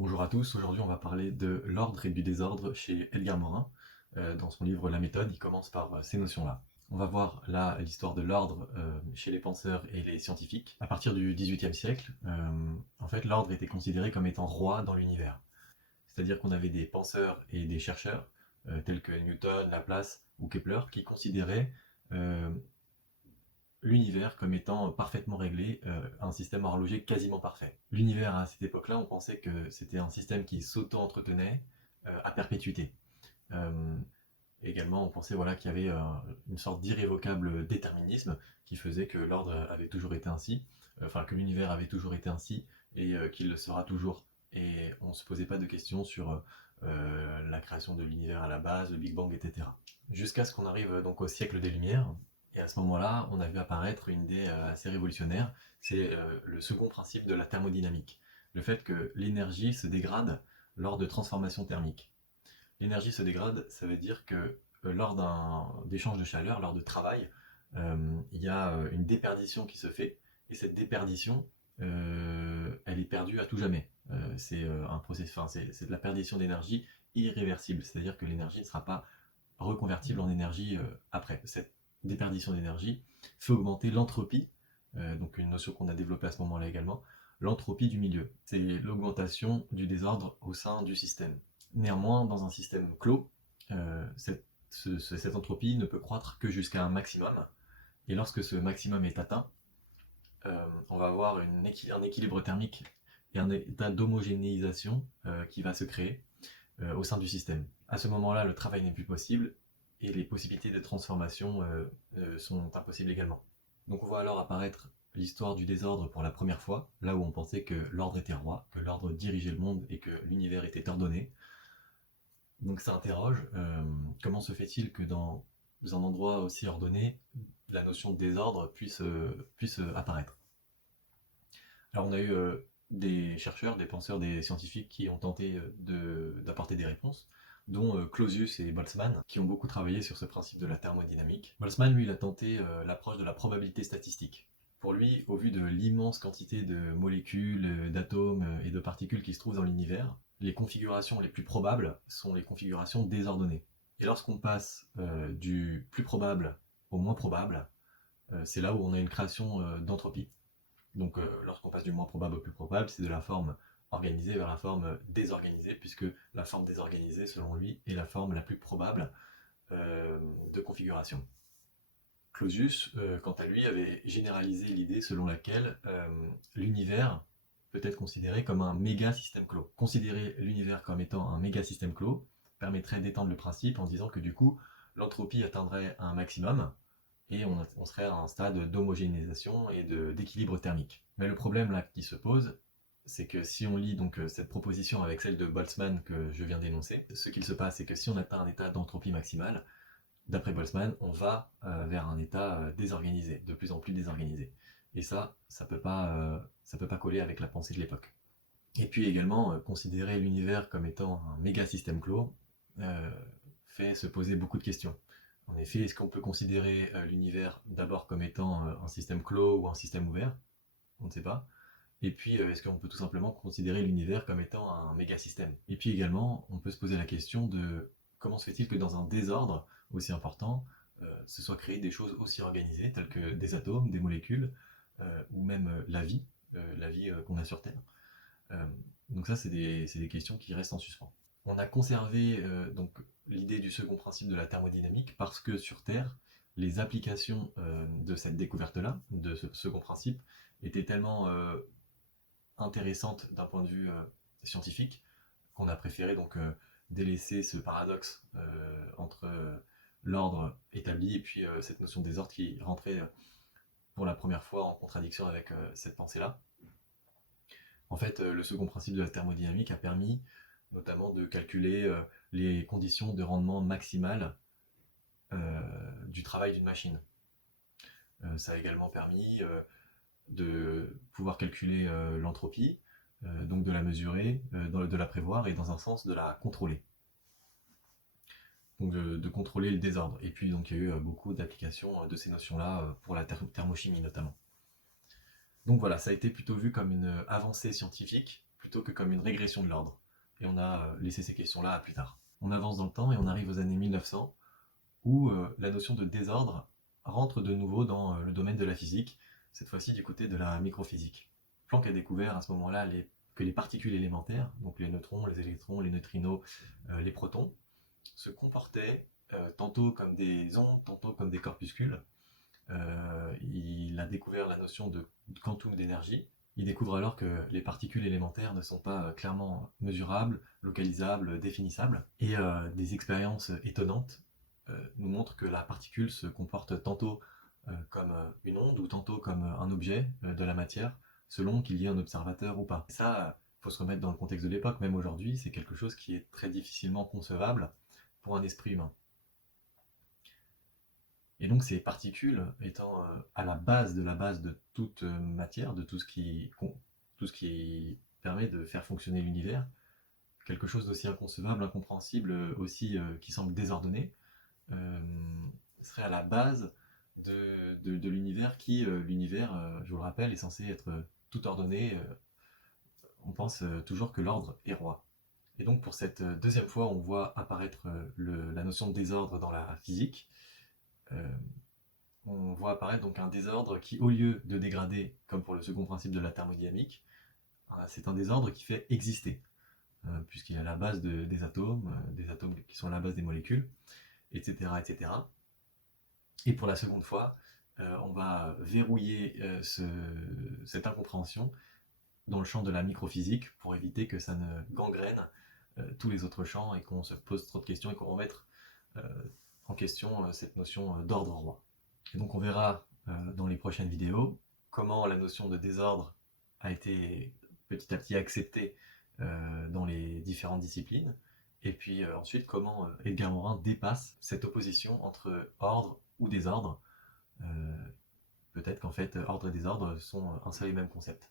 Bonjour à tous, aujourd'hui on va parler de l'ordre et du désordre chez Edgar Morin. Dans son livre La méthode, il commence par ces notions-là. On va voir là l'histoire de l'ordre chez les penseurs et les scientifiques. À partir du XVIIIe siècle, en fait, l'ordre était considéré comme étant roi dans l'univers. C'est-à-dire qu'on avait des penseurs et des chercheurs, tels que Newton, Laplace ou Kepler, qui considéraient euh, l'univers comme étant parfaitement réglé, un système horloger quasiment parfait. L'univers à cette époque-là, on pensait que c'était un système qui s'auto-entretenait à perpétuité. Euh, Également, on pensait voilà, qu'il y avait une sorte d'irrévocable déterminisme qui faisait que l'ordre avait toujours été ainsi, enfin que l'univers avait toujours été ainsi et qu'il le sera toujours. Et on ne se posait pas de questions sur la création de l'univers à la base, le Big Bang, etc. Jusqu'à ce qu'on arrive donc au siècle des Lumières. Et à ce moment-là, on a vu apparaître une idée assez révolutionnaire, c'est le second principe de la thermodynamique. Le fait que l'énergie se dégrade lors de transformations thermiques. L'énergie se dégrade, ça veut dire que lors d'un échange de chaleur, lors de travail, il y a une déperdition qui se fait, et cette déperdition, elle est perdue à tout jamais. C'est un processus, enfin, c'est de la perdition d'énergie irréversible, c'est-à-dire que l'énergie ne sera pas reconvertible en énergie après. Cette déperdition d'énergie fait augmenter l'entropie, donc une notion qu'on a développée à ce moment-là également, l'entropie du milieu. C'est l'augmentation du désordre au sein du système. Néanmoins, dans un système clos, cette entropie ne peut croître que jusqu'à un maximum. Et lorsque ce maximum est atteint, on va avoir un équilibre thermique et un état d'homogénéisation qui va se créer au sein du système. À ce moment-là, le travail n'est plus possible et les possibilités de transformation sont impossibles également. Donc on voit alors apparaître l'histoire du désordre pour la première fois, là où on pensait que l'ordre était roi, que l'ordre dirigeait le monde et que l'univers était ordonné. Donc ça interroge comment se fait-il que dans un endroit aussi ordonné, la notion de désordre puisse apparaître. Alors on a eu des chercheurs, des penseurs, des scientifiques qui ont tenté d'apporter des réponses, dont Clausius et Boltzmann, qui ont beaucoup travaillé sur ce principe de la thermodynamique. Boltzmann, lui, il a tenté l'approche de la probabilité statistique. Pour lui, au vu de l'immense quantité de molécules, d'atomes et de particules qui se trouvent dans l'univers, les configurations les plus probables sont les configurations désordonnées. Et lorsqu'on passe du plus probable au moins probable, c'est là où on a une création d'entropie. Donc lorsqu'on passe du moins probable au plus probable, c'est de la forme organisée vers la forme désorganisée, puisque la forme désorganisée, selon lui, est la forme la plus probable de configuration. Clausius, quant à lui, avait généralisé l'idée selon laquelle l'univers peut être considéré comme un méga système clos. Considérer l'univers comme étant un méga système clos permettrait d'étendre le principe en disant que du coup, l'entropie atteindrait un maximum, et on serait à un stade d'homogénéisation et d'équilibre thermique. Mais le problème là qui se pose, c'est que si on lit donc cette proposition avec celle de Boltzmann que je viens d'énoncer, ce qu'il se passe, c'est que si on atteint un état d'entropie maximale, d'après Boltzmann, on va vers un état désorganisé, de plus en plus désorganisé. Et ça peut pas coller avec la pensée de l'époque. Et puis également, considérer l'univers comme étant un méga système clos euh, fait se poser beaucoup de questions. En effet, est-ce qu'on peut considérer l'univers d'abord comme étant un système clos ou un système ouvert? On ne sait pas. Et puis, est-ce qu'on peut tout simplement considérer l'univers comme étant un méga système? Et puis également, on peut se poser la question de comment se fait-il que dans un désordre aussi important, se soient créées des choses aussi organisées, telles que des atomes, des molécules, ou même la vie qu'on a sur Terre. Euh, donc ça, c'est des questions qui restent en suspens. On a conservé donc l'idée du second principe de la thermodynamique parce que sur Terre, les applications de cette découverte-là, de ce second principe, étaient tellement intéressantes d'un point de vue scientifique qu'on a préféré donc délaisser ce paradoxe entre l'ordre établi et puis cette notion de désordre qui rentrait pour la première fois en contradiction avec cette pensée-là. En fait, le second principe de la thermodynamique a permis notamment de calculer les conditions de rendement maximal du travail d'une machine. Ça a également permis de pouvoir calculer l'entropie, donc de la mesurer, de la prévoir et dans un sens de la contrôler. Donc de contrôler le désordre. Et puis donc il y a eu beaucoup d'applications de ces notions-là pour la thermochimie notamment. Donc voilà, ça a été plutôt vu comme une avancée scientifique plutôt que comme une régression de l'ordre. Et on a laissé ces questions-là à plus tard. On avance dans le temps et on arrive aux années 1900, où la notion de désordre rentre de nouveau dans le domaine de la physique, cette fois-ci du côté de la microphysique. Planck a découvert à ce moment-là que les particules élémentaires, donc les neutrons, les électrons, les neutrinos, les protons, se comportaient tantôt comme des ondes, tantôt comme des corpuscules. Il a découvert la notion de quantum d'énergie. Il découvre alors que les particules élémentaires ne sont pas clairement mesurables, localisables, définissables. Et des expériences étonnantes nous montrent que la particule se comporte tantôt comme une onde ou tantôt comme un objet de la matière, selon qu'il y ait un observateur ou pas. Et ça, il faut se remettre dans le contexte de l'époque, même aujourd'hui, c'est quelque chose qui est très difficilement concevable pour un esprit humain. Et donc ces particules étant à la base de toute matière, de tout ce qui permet de faire fonctionner l'univers, quelque chose d'aussi inconcevable, incompréhensible, aussi qui semble désordonné, euh, serait à la base de l'univers qui, l'univers, je vous le rappelle, est censé être tout ordonné. On pense toujours que l'ordre est roi. Et donc pour cette deuxième fois, on voit apparaître la notion de désordre dans la physique. Euh, on voit apparaître donc un désordre qui, au lieu de dégrader, comme pour le second principe de la thermodynamique, c'est un désordre qui fait exister, puisqu'il est à la base des atomes qui sont à la base des molécules, etc., etc. Et pour la seconde fois, on va verrouiller cette incompréhension dans le champ de la microphysique pour éviter que ça ne gangrène tous les autres champs et qu'on se pose trop de questions et qu'on remette euh, en question cette notion d'ordre roi. Et donc on verra dans les prochaines vidéos comment la notion de désordre a été petit à petit acceptée dans les différentes disciplines, et puis ensuite comment Edgar Morin dépasse cette opposition entre ordre ou désordre. Peut-être qu'en fait ordre et désordre sont un seul et même concept.